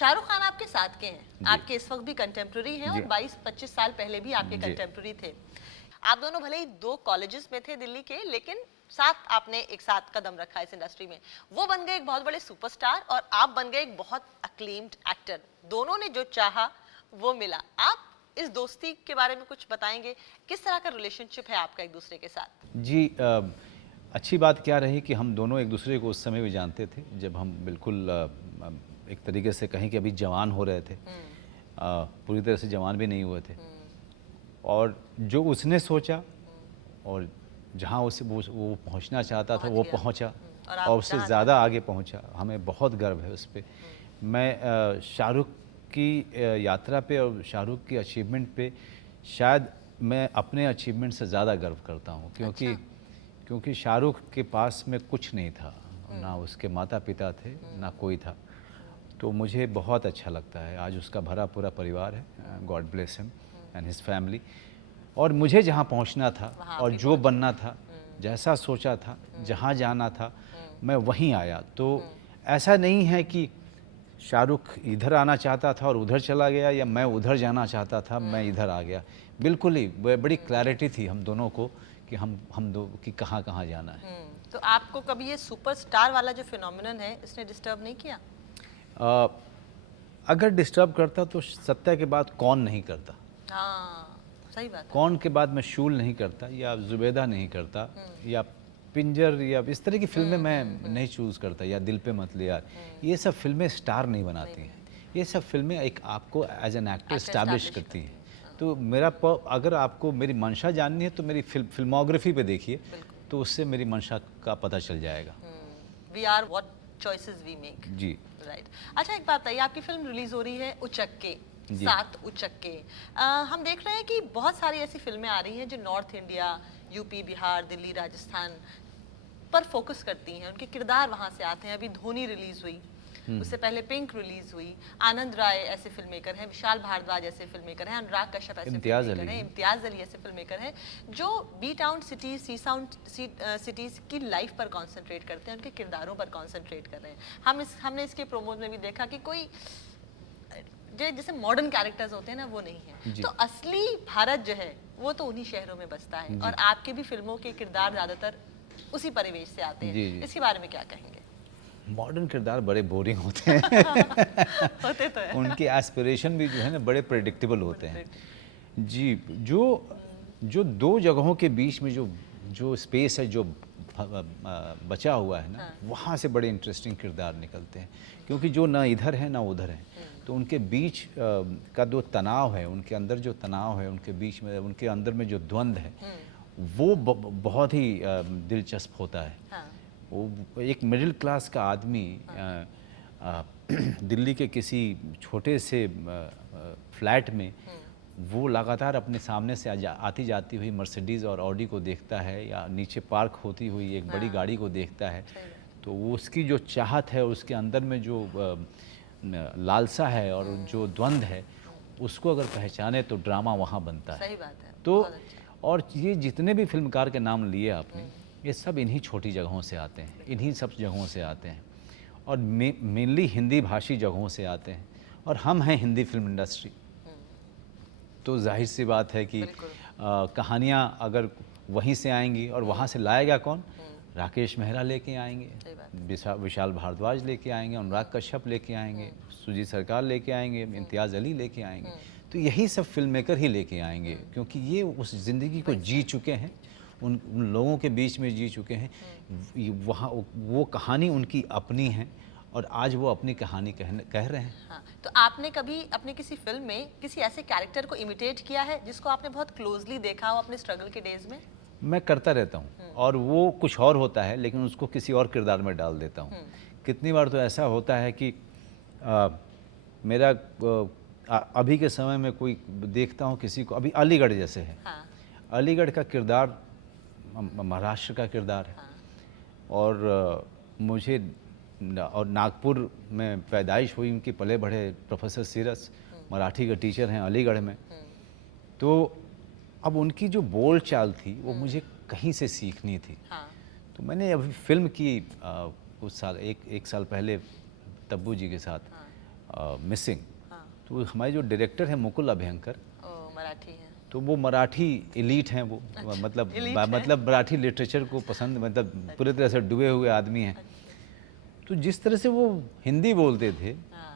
शाहरुख खान आपके साथ के हैं, आपके इस वक्त भी कंटेम्प्रेरी हैं और 22-25 साल पहले भी आपके कंटेम्प्रेरी थे। आप दोनों भले ही दो कॉलेजेस में थे दिल्ली के, लेकिन साथ आपने एक साथ कदम रखा इस इंडस्ट्री में। वो बन गए एक बहुत बड़े सुपरस्टार और आप बन गए एक बहुत अक्लेम्ड एक्टर। दोनों ने जो चाहा वो मिला। आप इस दोस्ती के बारे में कुछ बताएंगे, किस तरह का रिलेशनशिप है आपका एक दूसरे के साथ? जी, अच्छी बात क्या रही कि हम दोनों एक दूसरे को उस समय भी जानते थे, जब हम बिल्कुल एक तरीके से कहें कि अभी जवान हो रहे थे, पूरी तरह से जवान भी नहीं हुए थे। और जो उसने सोचा और जहाँ उसे वो पहुँचना चाहता था वो पहुँचा, और उससे ज़्यादा आगे पहुँचा। हमें बहुत गर्व है उस पर। मैं शाहरुख की यात्रा पे और शाहरुख की अचीवमेंट पे शायद मैं अपने अचीवमेंट से ज़्यादा गर्व करता हूँ, क्योंकि शाहरुख के पास में कुछ नहीं था, ना उसके माता पिता थे, ना कोई था। तो मुझे बहुत अच्छा लगता है, आज उसका भरा पूरा परिवार है, God bless him and his family. और मुझे जहाँ पहुँचना था और जो बनना था, जैसा सोचा था, जहाँ जाना था, मैं वहीं आया। तो ऐसा नहीं है कि शाहरुख इधर आना चाहता था और उधर चला गया, या मैं उधर जाना चाहता था मैं इधर आ गया। बिल्कुल ही बड़ी क्लैरिटी थी हम दोनों को कि हम दो कि कहाँ कहाँ जाना है। तो आपको कभी ये सुपरस्टार वाला जो फिनोमिनन है इसने डिस्टर्ब नहीं किया? अगर डिस्टर्ब करता तो सत्या के बाद कौन नहीं करता। हाँ, सही बात है। कौन के बाद मैं शूल नहीं करता, या जुबेदा नहीं करता, या पिंजर, या इस तरह की फिल्में मैं नहीं चूज़ करता, या दिल पे मत ले यार। ये सब फिल्में स्टार नहीं बनाती हैं, ये सब फिल्में एक आपको एज एन एक्टर इस्टेब्लिश करती हैं। तो अगर आपको मेरी मंशा जाननी है तो मेरी फिल्मोग्राफी पे देखिए, तो उससे मेरी मंशा का पता चल जाएगा। We are what choices we make. जी, राइट। अच्छा, एक बात बताइए, आपकी फिल्म रिलीज हो रही है उचक्के, 7 उचक्के। हम देख रहे हैं कि बहुत सारी ऐसी फिल्में आ रही हैं जो north India, UP, Bihar, Delhi, Rajasthan पर फोकस करती हैं, उनके किरदार वहाँ से आते हैं। अभी धोनी रिलीज हुई, उससे पहले पिंक रिलीज हुई, आनंद राय ऐसे फिल्म मेकर हैं, विशाल भारद्वाज ऐसे फिल्म मेकर हैं, अनुराग कश्यप ऐसे फिल्म मेकर हैं, इम्तियाज अली ऐसे फिल्म मेकर हैं, जो बी टाउन सिटीज, सी साउंड सिटीज की लाइफ पर कॉन्सेंट्रेट करते हैं, उनके किरदारों पर कॉन्सेंट्रेट कर रहे हैं। हमने इसके प्रोमोज में भी देखा कि कोई जैसे मॉडर्न कैरेक्टर्स होते हैं ना, वो नहीं है। तो असली भारत जो है वो तो उन्हीं शहरों में बसता है, और आपकी भी फिल्मों के किरदार ज्यादातर उसी परिवेश से आते हैं। इसके बारे में क्या कहेंगे? मॉडर्न किरदार बड़े बोरिंग होते हैं। होते तो है। उनके एस्पिरेशन भी जो है ना बड़े प्रेडिक्टेबल होते हैं। जी, जो दो जगहों के बीच में जो स्पेस है, जो बचा हुआ है ना, वहाँ से बड़े इंटरेस्टिंग किरदार निकलते हैं, क्योंकि जो ना इधर है ना उधर है, तो उनके बीच का जो तनाव है, उनके अंदर जो तनाव है, उनके बीच में, उनके अंदर में जो द्वंद्व है, वो बहुत ही दिलचस्प होता है। वो एक मिडिल क्लास का आदमी दिल्ली के किसी छोटे से फ्लैट में वो लगातार अपने सामने से आती जाती हुई मर्सिडीज़ और ऑडी को देखता है, या नीचे पार्क होती हुई एक बड़ी गाड़ी को देखता है, तो वो उसकी जो चाहत है, उसके अंदर में जो लालसा है और जो द्वंद्व है, उसको अगर पहचाने तो ड्रामा वहाँ बनता है। सही बात है। तो और ये जितने भी फिल्मकार के नाम लिए आपने, ये सब इन्हीं छोटी जगहों से आते हैं, इन्हीं सब जगहों से आते हैं, और मेनली हिंदी भाषी जगहों से आते हैं, और हम हैं हिंदी फिल्म इंडस्ट्री। तो जाहिर सी बात है कि कहानियाँ अगर वहीं से आएंगी, और वहाँ से लाएगा कौन? राकेश मेहरा लेके आएंगे, विशाल भारद्वाज लेके आएंगे, अनुराग कश्यप लेके आएंगे, सुजीत सरकार लेके आएंगे, इम्तियाज़ अली लेके आएंगे। तो यही सब फिल्म मेकर ही लेके आएंगे, क्योंकि ये उस ज़िंदगी को जी चुके हैं, उन लोगों के बीच में जी चुके हैं, वहाँ वो कहानी उनकी अपनी है, और आज वो अपनी कहानी कह रहे हैं। हाँ, तो आपने कभी अपनी किसी फिल्म में किसी ऐसे कैरेक्टर को इमिटेट किया है जिसको आपने बहुत क्लोजली देखा हो अपने स्ट्रगल के डेज में? मैं करता रहता हूँ, और वो कुछ और होता है, लेकिन उसको किसी और किरदार में डाल देता हूँ। कितनी बार तो ऐसा होता है कि मेरा अभी के समय में कोई देखता हूँ किसी को, अभी अलीगढ़ जैसे है, अलीगढ़ का किरदार महाराष्ट्र का किरदार है, और मुझे और नागपुर में पैदाइश हुई उनकी, पले बढ़े प्रोफेसर सीरस मराठी के टीचर हैं अलीगढ़ में। तो अब उनकी जो बोल चाल थी वो मुझे कहीं से सीखनी थी। तो मैंने अभी फिल्म की कुछ साल एक साल पहले तब्बू जी के साथ, मिसिंग। हाँ। तो हमारे जो डायरेक्टर हैं मुकुल अभ्यंकर, ओ मराठी है। तो वो मराठी एलीट हैं वो। मतलब elite है। मतलब मराठी लिटरेचर को पसंद, मतलब पूरी तरह से डूबे हुए आदमी हैं। तो जिस तरह से वो हिंदी बोलते थे हाँ।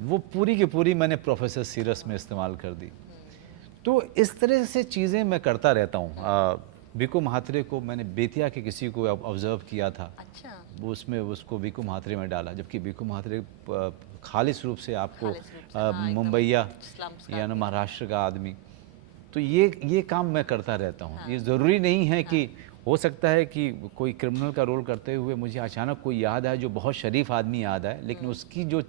वो पूरी की पूरी मैंने प्रोफेसर सीरस में इस्तेमाल कर दी। तो इस तरह से चीज़ें मैं करता रहता हूँ। बीकू महात्रे को मैंने बेतिया के किसी को ऑब्जर्व किया था, अच्छा। वो उसमें उसको बीकू महात्रे में डाला, जबकि बीकू महात्रे खालिश रूप से आपको खालिश रूप से, हाँ, एकदम मुंबईया slums का या ना आदमी। महाराष्ट्र का आदमी। तो ये काम मैं करता रहता हूँ। ये ज़रूरी नहीं है कि हो सकता है कि कोई क्रिमिनल का रोल करते हुए मुझे अचानक कोई याद आए जो बहुत शरीफ आदमी याद आए, लेकिन उसकी जो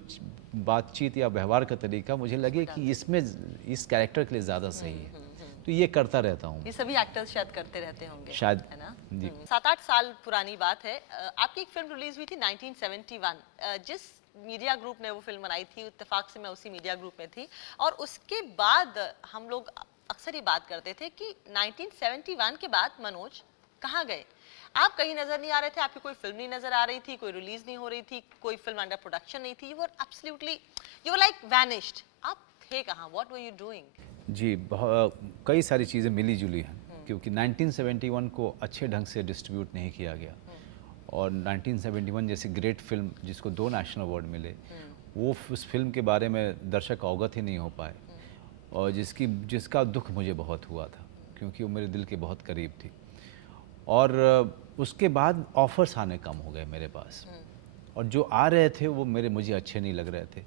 बातचीत या व्यवहार का तरीका मुझे लगे कि इसमें इस कैरेक्टर के लिए ज़्यादा सही है। तो ये करता रहता हूँ ये सभी एक्टर्स शायद करते रहते होंगे, शायद। है ना? जी। 7-8 साल पुरानी बात है। आपकी एक फिल्म रिलीज हुई थी 1971। जिस मीडिया ग्रुप ने वो फिल्म बनाई थी, इत्तेफाक से मैं उसी मीडिया ग्रुप में थी, और उसके बाद हम लोग अक्सर ये बात करते थे कि 1971 के बाद मनोज कहाँ गए? आप कहीं नजर नहीं आ रहे थे, आपकी कोई फिल्म नहीं नजर आ रही थी, कोई रिलीज नहीं हो रही थी, कोई फिल्म अंडर प्रोडक्शन नहीं थी। You were like vanished. आप थे कहाँ? What were you doing? जी, कई सारी चीज़ें मिली जुली हैं, क्योंकि 1971 को अच्छे ढंग से डिस्ट्रीब्यूट नहीं किया गया, और 1971 जैसी ग्रेट फिल्म जिसको 2 नेशनल अवार्ड मिले, वो उस फिल्म के बारे में दर्शक अवगत ही नहीं हो पाए, और जिसका दुख मुझे बहुत हुआ था, क्योंकि वो मेरे दिल के बहुत करीब थी। और उसके बाद ऑफ़र्स आने कम हो गए मेरे पास, और जो आ रहे थे वो मुझे अच्छे नहीं लग रहे थे।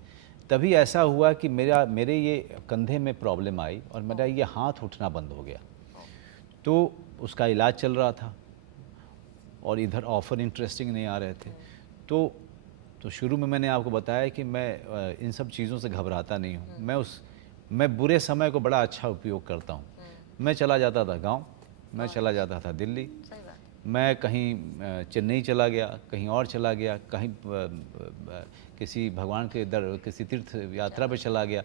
तभी ऐसा हुआ कि मेरे ये कंधे में प्रॉब्लम आई और मेरा ये हाथ उठना बंद हो गया। तो उसका इलाज चल रहा था और इधर ऑफ़र इंटरेस्टिंग नहीं आ रहे थे। तो शुरू में मैंने आपको बताया कि मैं इन सब चीज़ों से घबराता नहीं हूँ। मैं बुरे समय को बड़ा अच्छा उपयोग करता हूँ। मैं चला जाता था गाँव, मैं चला जाता था दिल्ली, सही बात। मैं कहीं चेन्नई चला गया, कहीं और चला गया, कहीं किसी भगवान के किसी तीर्थ यात्रा पे चला गया।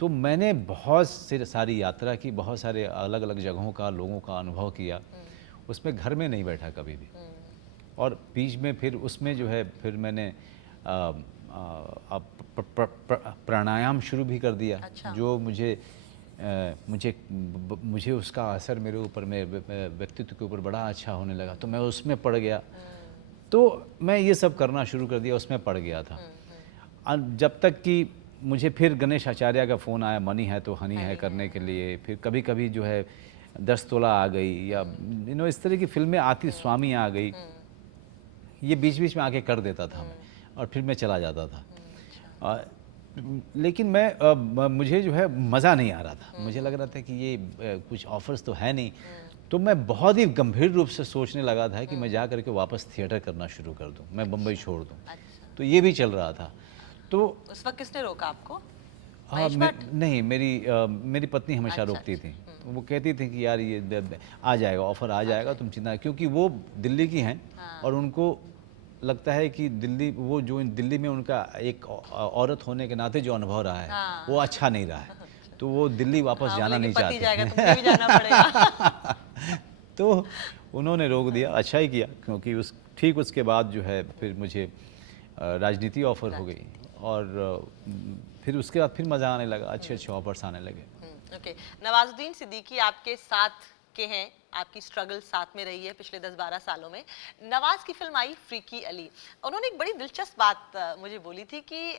तो मैंने बहुत सारी यात्रा की, बहुत सारे अलग अलग जगहों का, लोगों का अनुभव किया। उसमें घर में नहीं बैठा कभी भी। और बीच में फिर उसमें जो है फिर मैंने प्राणायाम शुरू भी कर दिया। अच्छा। जो मुझे उसका असर मेरे ऊपर, मेरे व्यक्तित्व के ऊपर बड़ा अच्छा होने लगा, तो मैं उसमें पड़ गया। तो मैं ये सब करना शुरू कर दिया, उसमें पड़ गया था। जब तक कि मुझे फिर गणेश आचार्य का फ़ोन आया, मनी है तो हनी है करने के लिए। फिर कभी कभी जो है 10 तोला आ गई, या इस तरह की फिल्में आती, स्वामी आ गई, ये बीच बीच में आके कर देता था मैं, और फिर मैं चला जाता था। लेकिन मुझे जो है मज़ा नहीं आ रहा था। मुझे लग रहा था कि ये कुछ ऑफर्स तो है नहीं। तो मैं बहुत ही गंभीर रूप से सोचने लगा था कि मैं जा करके वापस थिएटर करना शुरू कर दूं, मैं बम्बई छोड़ दूं। अच्छा। तो ये भी चल रहा था। तो उस वक्त किसने रोका आपको? हाँ, महेश भट्ट? नहीं, मेरी पत्नी हमेशा अच्छा, रोकती थी। तो वो कहती थी कि यार ये आ जाएगा, ऑफ़र आ जाएगा, तुम चिंता, क्योंकि वो दिल्ली की हैं, और उनको लगता है कि दिल्ली में उनका एक औरत होने के नाते जो अनुभव रहा है, वो अच्छा नहीं रहा है। तो वो दिल्ली वापस जाना नहीं पति जाएगा चाहते। तो मुझे भी जाना पड़ेगा। तो उन्होंने रोक दिया, अच्छा ही किया, क्योंकि ठीक उसके बाद जो है फिर मुझे राजनीति ऑफ़र हो गई, और फिर उसके बाद फिर मज़ा आने लगा, अच्छे अच्छे ऑफर्स आने लगे। ओके। नवाजुद्दीन सिद्दीकी आपके साथ के हैं, आपकी स्ट्रगल साथ में रही है पिछले 10-12 सालों में। नवाज की फिल्म आई फ्रीकी अली, उन्होंने एक बड़ी दिलचस्प बात मुझे बोली थी कि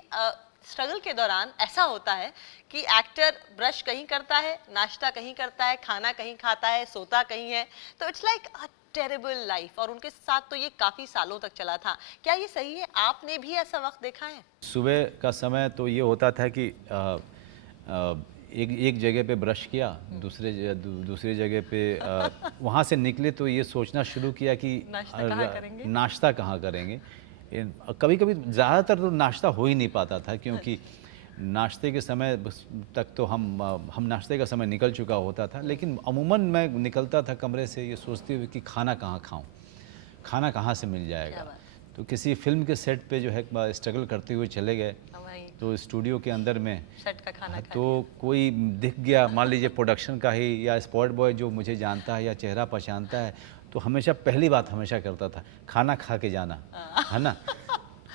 स्ट्रगल के दौरान ऐसा होता है कि एक्टर ब्रश कहीं करता है, नाश्ता कहीं करता है, खाना कहीं खाता है, सोता कहीं है, तो it's like a terrible life. और उनके साथ तो ये काफ़ी सालों तक चला था। क्या ये सही है? आपने भी ऐसा वक्त देखा है? सुबह का समय तो ये होता था कि एक जगह पे ब्रश किया, दूसरे जगह पे वहाँ से निकले तो ये सोचना शुरू किया कि नाश्ता कहाँ करेंगे। कभी कभी ज़्यादातर तो नाश्ता हो ही नहीं पाता था, क्योंकि नाश्ते के समय तक तो हम नाश्ते का समय निकल चुका होता था। लेकिन अमूमन मैं निकलता था कमरे से ये सोचते हुए कि खाना कहाँ खाऊं, खाना कहाँ से मिल जाएगा। तो किसी फिल्म के सेट पे जो है स्ट्रगल करते हुए चले गए, तो स्टूडियो के अंदर में सेट का खाना तो कोई दिख गया, मान लीजिए प्रोडक्शन का ही या स्पॉट बॉय जो मुझे जानता है या चेहरा पहचानता है, तो हमेशा पहली बात हमेशा करता था, खाना खा के जाना, है ना।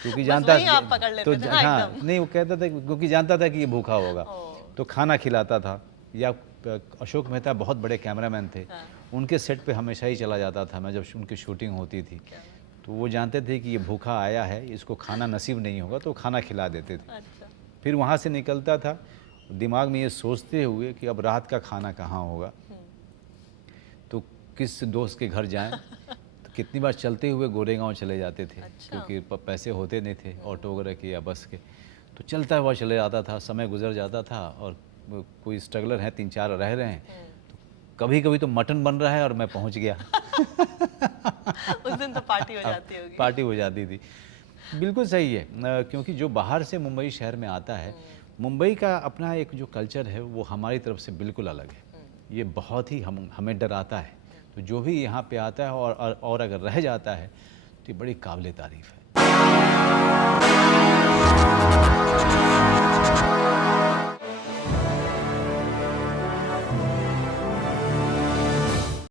क्योंकि बस जानता वहीं आप पकड़ लेते थे, हाँ, हाँ एकदम। नहीं, वो कहता था क्योंकि जानता था कि ये भूखा होगा, ओह, तो खाना खिलाता था। या अशोक मेहता बहुत बड़े कैमरामैन थे, हाँ, उनके सेट पे हमेशा ही चला जाता था मैं जब उनकी शूटिंग होती थी। क्या बात। तो वो जानते थे कि ये भूखा आया है, इसको खाना नसीब नहीं होगा, तो खाना खिला देते थे। अच्छा, फिर वहाँ से निकलता था दिमाग में ये सोचते हुए कि अब रात का खाना कहाँ होगा, तो किस दोस्त के घर जाएं। तो कितनी बार चलते हुए गोरेगांव चले जाते थे, अच्छा। क्योंकि पैसे होते नहीं थे ऑटो वगैरह के या बस के। तो चलता हुआ चले जाता था, समय गुजर जाता था, और वो कोई स्ट्रगलर हैं, 3-4 रह रहे हैं, तो कभी कभी तो मटन बन रहा है और मैं पहुंच गया। उस दिन तो पार्टी हो अब जाती होगी। पार्टी हो जाती थी। बिल्कुल सही है, क्योंकि जो बाहर से मुंबई शहर में आता है, मुंबई का अपना एक जो कल्चर है वो हमारी तरफ से बिल्कुल अलग है। ये बहुत ही हमें डराता है। तो जो भी यहाँ पे आता है और अगर रह जाता है तो ये बड़ी काबिल तारीफ़ है।